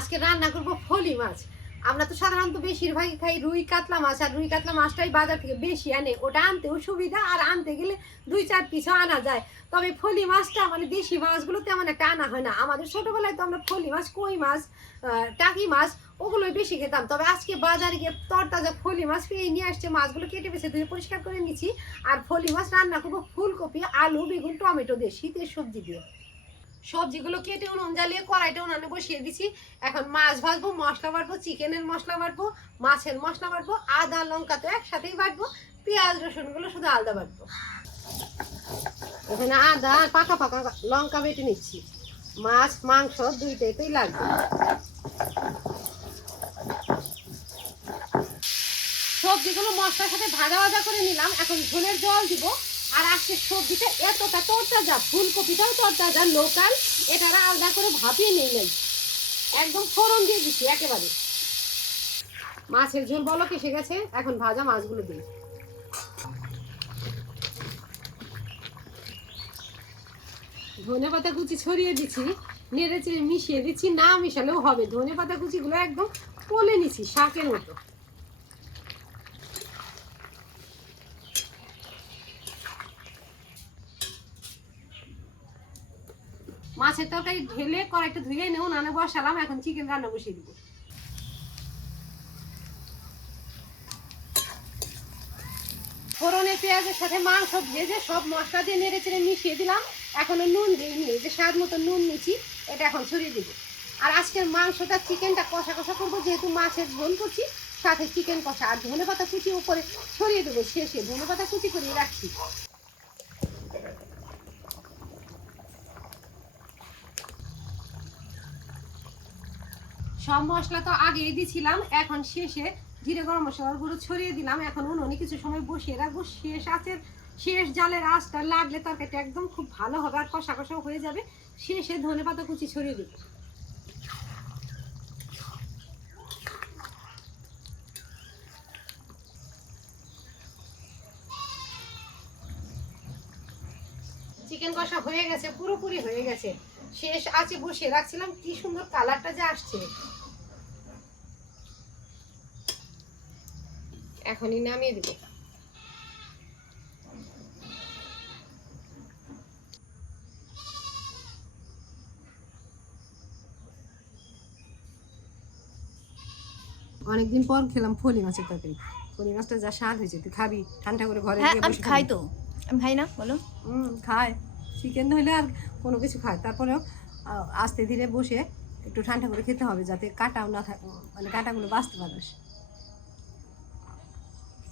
আজকে রান্না করব ফলি মাছ। আমরা তো সাধারণত বেশিরভাগই খাই রুই, কাতলা মাছ, আর রুই, কাতলা মাছটাই বাজার থেকে বেশি আনে। ওটা আনতেও সুবিধা, আর আনতে গেলে দুই, চার পিছও আনা যায়। তবে ফলি মাছটা মানে দেশি মাছগুলো তেমন একটা আনা হয় না। আমাদের ছোটোবেলায় তো আমরা ফলি মাছ, কই মাছ টাকি মাছ, ওগুলোই বেশি খেতাম। তবে আজকে বাজারে গিয়ে তরতাজা ফলি মাছ পেয়ে নিয়ে আসছে। মাছগুলো কেটে বেছে ধুয়ে পরিষ্কার করে নিচ্ছি। আর ফলি মাছ রান্না করব ফুলকপি, আলু, বেগুন, টমেটো দিয়ে, শীতের সবজি দিয়ে। সবজিগুলো কেটে উনুন জ্বালিয়ে কড়াইটা উনানে বসিয়ে দিছি। এখন মাছ ভাজবো, মশলা বাটবো চিকেনের মশলা বাটবো মাছের মশলা বাটবো আদা, লঙ্কা তো একসাথেই বাটবো পেঁয়াজ, রসুনগুলো শুধু আলাদা বাটবো এখানে আদা পাকা পাকা লঙ্কা বেটে নিচ্ছি। মাছ, মাংস দুইটাইতেই লাগবে। সবজিগুলো মশলার সাথে ভাজা ভাজা করে নিলাম। এখন ঝোলের জল দিব। আর আজকে সবজিটা এতটা তরতাজা, ফুলকপিটাও তরতাজা, লোকাল এটা আলাদা করে ভাপিয়ে নেই, নাই। একদম ফোড়ন দিয়ে দিচ্ছি একেবারে। মাছের ঝোল বলো কেসে গেছে এখন ভাজা মাছগুলো দিই। ধনে পাতা কুচি ছড়িয়ে দিচ্ছি নেড়ে চেড়ে মিশিয়ে দিচ্ছি না মিশালেও হবে। ধনে পাতা কুচিগুলো একদম পলে নিচ্ছি শাকের মতো। মাছের তরকারি ঢেলে কড়াইটা ধুয়ে নেও নানে বসালাম, এখন চিকেন রান্না বসিয়ে দিব। ফোড়নে পেঁয়াজের সাথে মাংস ভেজে সব মশলা দিয়ে নেড়ে চেড়ে মিশিয়ে দিলাম। এখনও নুন দিইনি যে স্বাদ মতো নুন নিচ্ছি এটা এখন ছড়িয়ে দিব। আর আজকের মাংসটা, চিকেনটা কষা কষা করব, যেহেতু মাছের ঝোল করছি, সাথে চিকেন কষা আর ধনে পাতা কুচি উপরে ছড়িয়ে দেবো, শেষে ধনে পাতা কুচি করে রাখছি। সব মশলা তো আগেই দিছিলাম, এখন শেষে জিরে গরম মশলার গুঁড়ো ছড়িয়ে দিলাম। এখন উনুনে কিছু সময় বসিয়ে রাখব। শেষ আঁচের শেষ জালের আঁচটা লাগলে তরকারিটা একদম খুব ভালো হবে আর কষা কষাও হয়ে যাবে। শেষে ধনে পাতা কুচি ছড়িয়ে দেবো। চিকেন কষা হয়ে গেছে, পুরোপুরি হয়ে গেছে। শেষ আছে বসে রাখছিলাম কি সুন্দর কালারটা যে আসছে। এখনই নামিয়ে দিব। অনেকদিন পর খেলাম ফলি মাছের তরকারি। ফলি মাছটা যা স্বাদ হয়েছে তুই খাবি? ঠান্ডা করে ঘরে হ্যাঁ খাই তো। আমি খাই না বলো। হুম খায় চিকেন হলে আর কোনো কিছু খায়, তারপরেও আস্তে ধীরে বসে একটু ঠান্ডা করে খেতে হবে যাতে কাটাও না থাকে মানে কাঁটাগুলো বাঁচতে পারিস